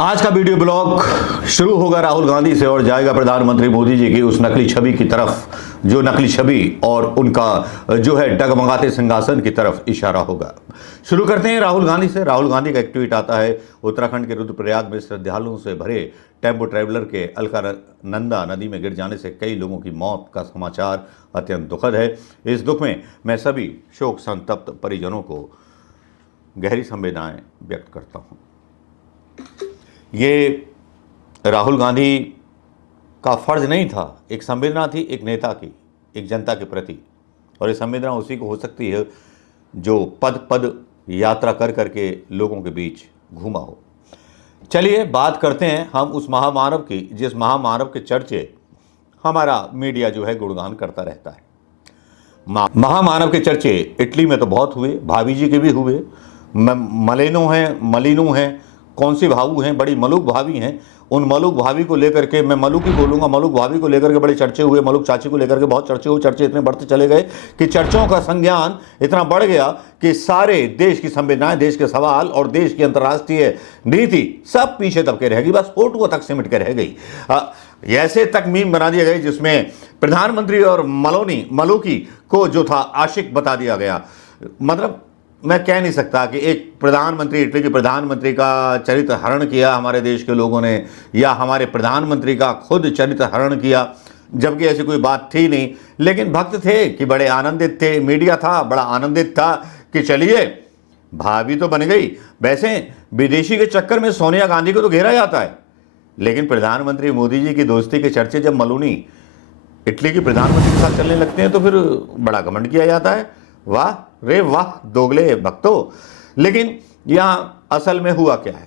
आज का video blog शुरू होगा राहुल गांधी से और जाएगा प्रधानमंत्री मोदी जी की उस नकली छवि की तरफ, जो नकली छवि और उनका जो है डगमगाते सिंहासन की तरफ इशारा होगा। शुरू करते हैं राहुल गांधी से। राहुल गांधी का एक ट्वीट आता है, उत्तराखंड के रुद्रप्रयाग में श्रद्धालुओं से भरे टेम्पो ट्रैवलर के अलकानंदा नदी में गिर जाने से कई लोगों की मौत का समाचार अत्यंत दुखद है। इस दुख में मैं सभी शोक संतप्त परिजनों को गहरी संवेदनाएं व्यक्त करता हूं। ये राहुल गांधी का फर्ज नहीं था, एक संवेदना थी एक नेता की, एक जनता के प्रति। और ये संवेदना उसी को हो सकती है जो पद पद यात्रा कर करके लोगों के बीच घूमा हो। चलिए बात करते हैं हम उस महामानव की, जिस महामानव के चर्चे हमारा मीडिया जो है गुणगान करता रहता है। महामानव के चर्चे इटली में तो बहुत हुए, भाभी जी के भी हुए। मलिनो हैं, कौन सी भाऊ हैं, बड़ी मलुक भाभी हैं। उन मलुक भाभी को लेकर के, मैं मलुक ही बोलूँगा, मलुक भाभी को लेकर के बड़े चर्चे हुए। मलुक चाची को लेकर के बहुत चर्चे हुए। चर्चे इतने बढ़ते चले गए कि चर्चों का संज्ञान इतना बढ़ गया कि सारे देश की संवेदनाएं, देश के सवाल और देश की अंतर्राष्ट्रीय नीति सब पीछे दबके रह गई, बस फोटो तक सिमट के रह गई। ऐसे तक मीम बना दिया गया जिसमें प्रधानमंत्री और मलुकी को जो था आशिक बता दिया गया। मतलब मैं कह नहीं सकता कि एक प्रधानमंत्री, इटली के प्रधानमंत्री का चरित्र हरण किया हमारे देश के लोगों ने, या हमारे प्रधानमंत्री का खुद चरित्र हरण किया, जबकि ऐसी कोई बात थी नहीं। लेकिन भक्त थे कि बड़े आनंदित थे, मीडिया था बड़ा आनंदित था कि चलिए भाभी तो बन गई। वैसे विदेशी के चक्कर में सोनिया गांधी को तो घेरा जाता है, लेकिन प्रधानमंत्री मोदी जी की दोस्ती के चर्चे जब मलूनी इटली के प्रधानमंत्री के साथ चलने लगते हैं तो फिर बड़ा घमंड किया जाता है। वाह रे वाह दोगले भक्तों। लेकिन यहाँ असल में हुआ क्या है,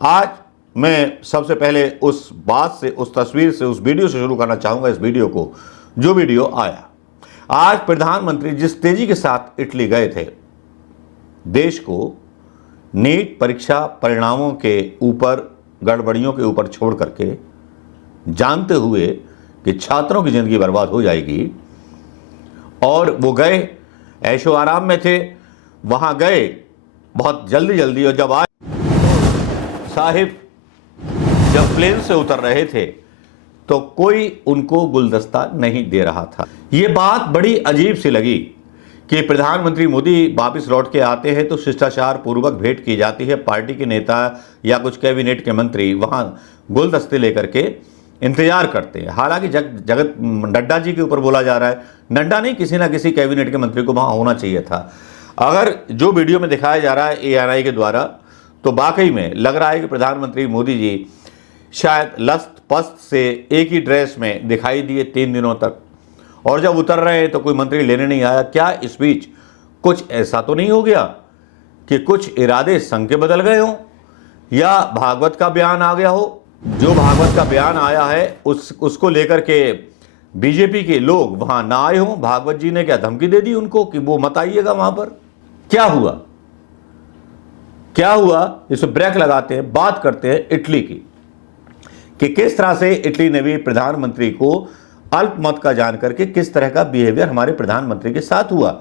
आज मैं सबसे पहले उस बात से, उस तस्वीर से, उस वीडियो से शुरू करना चाहूँगा। इस वीडियो को, जो वीडियो आया आज, प्रधानमंत्री जिस तेजी के साथ इटली गए थे, देश को नीट परीक्षा परिणामों के ऊपर, गड़बड़ियों के ऊपर छोड़ करके, जानते हुए कि छात्रों की जिंदगी बर्बाद हो जाएगी, और वो गए, ऐशो आराम में थे, वहां गए बहुत जल्दी। और जब आए साहिब, जब प्लेन से उतर रहे थे तो कोई उनको गुलदस्ता नहीं दे रहा था। ये बात बड़ी अजीब सी लगी कि प्रधानमंत्री मोदी वापस लौट के आते हैं तो शिष्टाचार पूर्वक भेंट की जाती है। पार्टी के नेता या कुछ कैबिनेट के मंत्री वहां गुलदस्ते लेकर के इंतजार करते हैं। हालांकि जगत नड्डा जी के ऊपर बोला जा रहा है, नड्डा नहीं, किसी ना किसी कैबिनेट के मंत्री को वहां होना चाहिए था। अगर जो वीडियो में दिखाया जा रहा है ANI के द्वारा, तो वाकई में लग रहा है कि प्रधानमंत्री मोदी जी शायद लस्त पस्त से एक ही ड्रेस में दिखाई दिए 3 दिनों तक, और जब उतर रहे हैं तो कोई मंत्री लेने नहीं आया। क्या इस बीच कुछ ऐसा तो नहीं हो गया कि कुछ इरादे संग के बदल गए हों, या भागवत का बयान आ गया हो? जो भागवत का बयान आया है उसको लेकर के बीजेपी के लोग वहां ना आए हों। भागवत जी ने क्या धमकी दे दी उनको कि वो मत आइएगा वहां पर? क्या हुआ इस पर ब्रेक लगाते हैं, बात करते हैं इटली की, कि किस तरह से इटली ने भी प्रधानमंत्री को अल्पमत का जान करके किस तरह का बिहेवियर हमारे प्रधानमंत्री के साथ हुआ।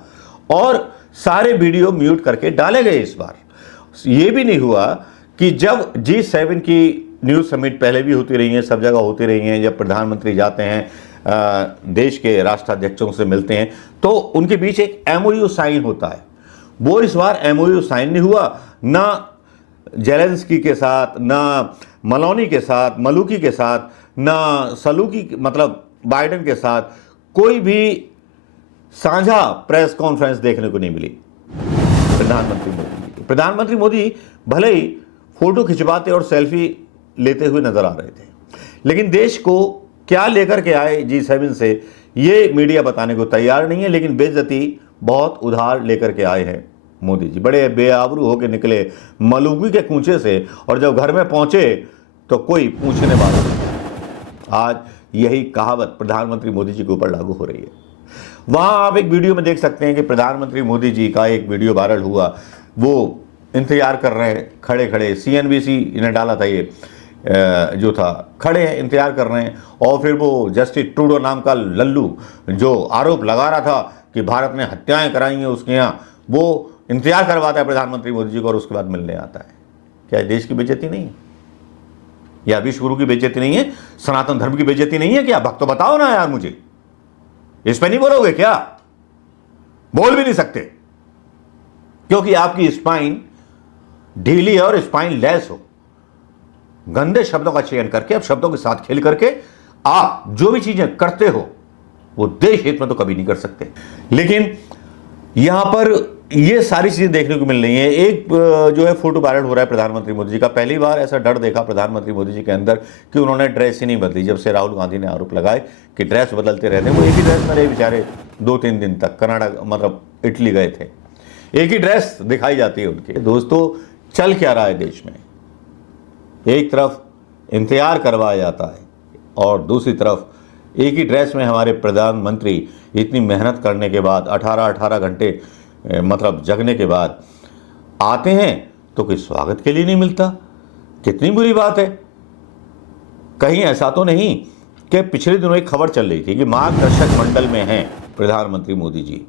और सारे वीडियो म्यूट करके डाले गए। इस बार यह भी नहीं हुआ कि जब G7 की न्यूज़ समिट पहले भी होती रही हैं, सब जगह होती रही हैं, जब प्रधानमंत्री जाते हैं देश के राष्ट्राध्यक्षों से मिलते हैं तो उनके बीच एक MOU साइन होता है। वो इस बार MOU साइन नहीं हुआ, ना जेलेंस्की के साथ, ना मलौनी के साथ, मलुकी के साथ, ना सलूकी मतलब बाइडेन के साथ कोई भी साझा प्रेस कॉन्फ्रेंस देखने को नहीं मिली प्रधानमंत्री मोदी की। प्रधानमंत्री मोदी भले ही फोटो खिंचवाते और सेल्फी लेते हुए नजर आ रहे थे, लेकिन देश को क्या लेकर के आए G7 से ये मीडिया बताने को तैयार नहीं है। लेकिन बेइज्जती बहुत उधार लेकर के आए हैं मोदी जी, बड़े बेआबरू होकर निकले मलुकी के कूचे से, और जब घर में पहुंचे तो कोई पूछने वाला नहीं। आज यही कहावत प्रधानमंत्री मोदी जी के ऊपर लागू हो रही है। वहां आप एक वीडियो में देख सकते हैं कि प्रधानमंत्री मोदी जी का एक वीडियो वायरल हुआ, वो इंतजार कर रहे हैं खड़े खड़े, CNBC ने डाला था ये, जो था, खड़े हैं इंतजार कर रहे हैं। और फिर वो जस्टिस ट्रूडो नाम का लल्लू जो आरोप लगा रहा था कि भारत ने हत्याएं कराई हैं उसके यहाँ, वो इंतजार करवाता है प्रधानमंत्री मोदी जी को और उसके बाद मिलने आता है। क्या देश की बेइज्जती नहीं? या विश्व गुरु की बेइज्जती नहीं है, सनातन धर्म की बेइज्जती नहीं है क्या? भक्त तो बताओ ना यार मुझे, इस पे नहीं बोलोगे क्या? बोल भी नहीं सकते क्योंकि आपकी स्पाइन ढीली है और स्पाइन लेस हो। गंदे शब्दों का चयन करके, अब शब्दों के साथ खेल करके आप जो भी चीजें करते हो वो देश हित में तो कभी नहीं कर सकते। लेकिन यहां पर ये सारी चीजें देखने को मिल रही हैं। एक जो है फोटो वायरल हो रहा है प्रधानमंत्री मोदी जी का। पहली बार ऐसा डर देखा प्रधानमंत्री मोदी जी के अंदर कि उन्होंने ड्रेस ही नहीं बदली। जब से राहुल गांधी ने आरोप लगाए कि ड्रेस बदलते रहते हैं, वो एक ही ड्रेस में रहे बेचारे 2-3 दिन तक, कनाडा मतलब इटली गए थे, एक ही ड्रेस दिखाई जाती है उनकी। दोस्तों चल क्या रहा है देश में? एक तरफ इंतजार करवाया जाता है और दूसरी तरफ एक ही ड्रेस में हमारे प्रधानमंत्री इतनी मेहनत करने के बाद 18 घंटे मतलब जगने के बाद आते हैं तो कोई स्वागत के लिए नहीं मिलता। कितनी बुरी बात है। कहीं ऐसा तो नहीं कि पिछले दिनों एक खबर चल रही थी कि मार्गदर्शक मंडल में हैं प्रधानमंत्री मोदी जी,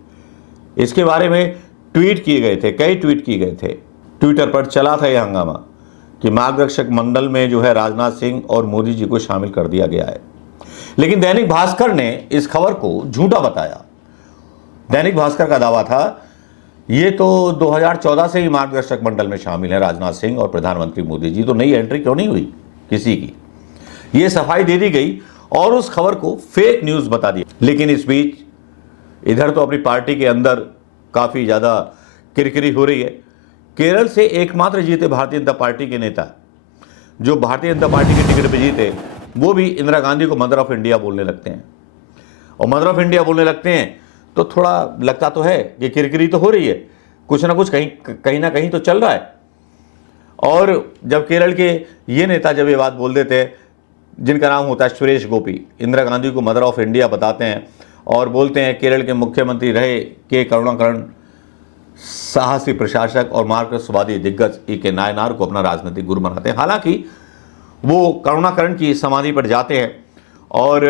इसके बारे में ट्वीट किए गए थे, कई ट्वीट किए गए थे, ट्विटर पर चला था यह हंगामा कि मार्गदर्शक मंडल में जो है राजनाथ सिंह और मोदी जी को शामिल कर दिया गया है। लेकिन दैनिक भास्कर ने इस खबर को झूठा बताया। दैनिक भास्कर का दावा था ये तो 2014 से ही मार्गदर्शक मंडल में शामिल है राजनाथ सिंह और प्रधानमंत्री मोदी जी, तो नई एंट्री क्यों नहीं हुई किसी की? ये सफाई दे दी गई और उस खबर को फेक न्यूज बता दिया। लेकिन इस बीच इधर तो अपनी पार्टी के अंदर काफी ज्यादा किरकिरी हो रही है। केरल से एकमात्र जीते भारतीय जनता पार्टी के नेता, जो भारतीय जनता पार्टी के टिकट पर जीते, वो भी इंदिरा गांधी को मदर ऑफ इंडिया बोलने लगते हैं। और मदर ऑफ इंडिया बोलने लगते हैं तो थोड़ा लगता तो है कि किरकिरी तो हो रही है, कुछ ना कुछ कहीं ना कहीं तो चल रहा है। और जब केरल के ये नेता जब ये बात बोल देते हैं, जिनका नाम होता है सुरेश गोपी, इंदिरा गांधी को मदर ऑफ इंडिया बताते हैं और बोलते हैं केरल के मुख्यमंत्री रहे के करुणाकरण साहसी प्रशासक और मार्क्सवादी दिग्गज के नायनार को अपना राजनीतिक गुरु बनाते हैं। हालांकि वो करुणाकरण की समाधि पर जाते हैं और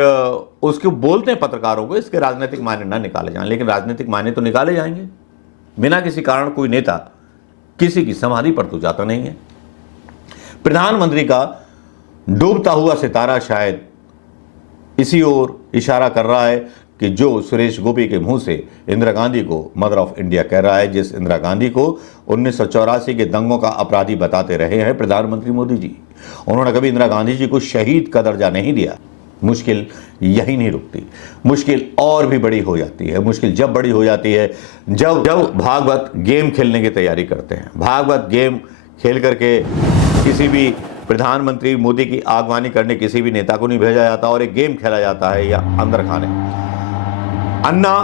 उसको बोलते हैं पत्रकारों को इसके राजनीतिक मायने ना निकाले जाएं, लेकिन राजनीतिक मायने तो निकाले जाएंगे। बिना किसी कारण कोई नेता किसी की समाधि पर तो जाता नहीं है। प्रधानमंत्री का डूबता हुआ सितारा शायद इसी ओर इशारा कर रहा है कि जो सुरेश गोपी के मुंह से इंदिरा गांधी को मदर ऑफ इंडिया कह रहा है, जिस इंदिरा गांधी को 1984 के दंगों का अपराधी बताते रहे हैं प्रधानमंत्री मोदी जी, उन्होंने कभी इंदिरा गांधी जी को शहीद का दर्जा नहीं दिया। मुश्किल यही नहीं रुकती, मुश्किल और भी बड़ी हो जाती है। मुश्किल जब बड़ी हो जाती है जब भागवत गेम खेलने की तैयारी करते हैं। भागवत गेम खेल करके किसी भी प्रधानमंत्री मोदी की आगवानी करने किसी भी नेता को नहीं भेजा जाता और एक गेम खेला जाता है या अंदर खाने। अन्ना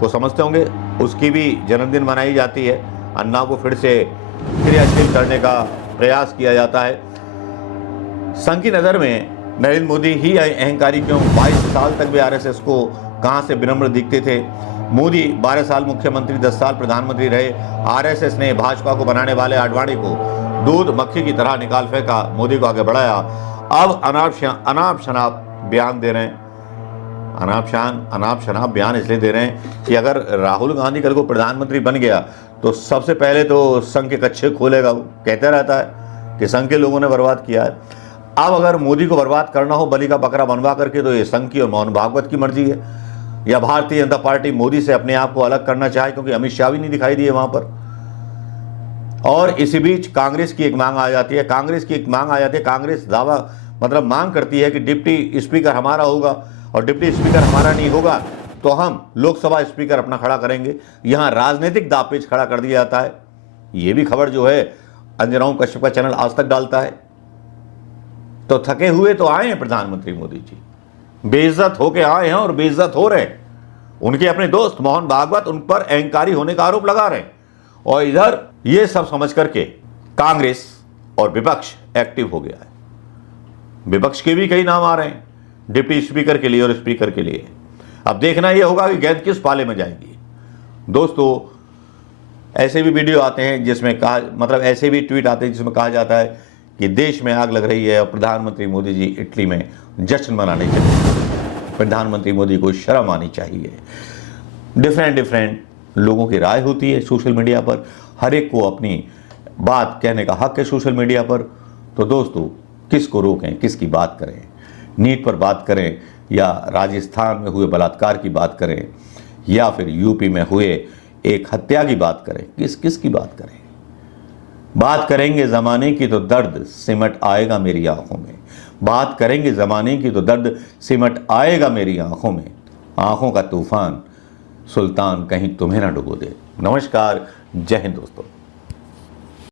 को समझते होंगे, उसकी भी जन्मदिन मनाई जाती है। अन्ना को फिर से क्रियाशील करने का प्रयास किया जाता है। संघ की नज़र में नरेंद्र मोदी ही अहंकारी क्यों? 22 साल तक भी आरएसएस को कहां से विनम्र दिखते थे। मोदी 12 साल मुख्यमंत्री, 10 साल प्रधानमंत्री रहे। आरएसएस ने भाजपा को बनाने वाले आडवाणी को दूध मक्खी की तरह निकाल फेंका, मोदी को आगे बढ़ाया। अब अनाप शनाप बयान दे रहे हैं। अनाप शनाप बयान इसलिए दे रहे हैं कि अगर राहुल गांधी कल को प्रधानमंत्री बन गया तो सबसे पहले तो संघ के कच्छे खोलेगा। वो कहता रहता है कि संघ के लोगों ने बर्बाद किया है। अब अगर मोदी को बर्बाद करना हो बलि का बकरा बनवा करके, तो ये संघ की और मोहन भागवत की मर्जी है, या भारतीय जनता पार्टी मोदी से अपने आप को अलग करना चाहे, क्योंकि अमित शाह भी नहीं दिखाई दिए वहां पर। और इसी बीच कांग्रेस की एक मांग आ जाती है। कांग्रेस दावा मतलब मांग करती है कि डिप्टी स्पीकर हमारा होगा, और डिप्टी स्पीकर हमारा नहीं होगा तो हम लोकसभा स्पीकर अपना खड़ा करेंगे। यहां राजनीतिक दावपेच खड़ा कर दिया जाता है। यह भी खबर जो है अंजनाऊ कश्यप का चैनल आज तक डालता है। तो थके हुए तो आए हैं प्रधानमंत्री मोदी जी, बेइज्जत होके आए हैं और बेइज्जत हो रहे हैं। उनके अपने दोस्त मोहन भागवत उन पर अहंकारी होने का आरोप लगा रहे हैं, और इधर ये सब समझ करके कांग्रेस और विपक्ष एक्टिव हो गया है। विपक्ष के भी कई नाम आ रहे हैं डिप्टी स्पीकर के लिए और स्पीकर के लिए। अब देखना यह होगा कि गेंद किस पाले में जाएगी। दोस्तों ऐसे भी वीडियो आते हैं जिसमें ऐसे भी ट्वीट आते हैं जिसमें कहा जाता है कि देश में आग लग रही है और प्रधानमंत्री मोदी जी इटली में जश्न मनाने चाहिए। प्रधानमंत्री मोदी को शर्म आनी चाहिए। डिफरेंट लोगों की राय होती है सोशल मीडिया पर, हर एक को अपनी बात कहने का हक है सोशल मीडिया पर। तो दोस्तों किसको रोकें, किसकी बात करें? नीट पर बात करें या राजस्थान में हुए बलात्कार की बात करें या फिर यूपी में हुए एक हत्या की बात करें? किसकी बात करें? बात करेंगे ज़माने की तो दर्द सिमट आएगा मेरी आंखों में। बात करेंगे ज़माने की तो दर्द सिमट आएगा मेरी आंखों में। आंखों का तूफान सुल्तान कहीं तुम्हें ना डुबो दे। नमस्कार, जय हिंद दोस्तों।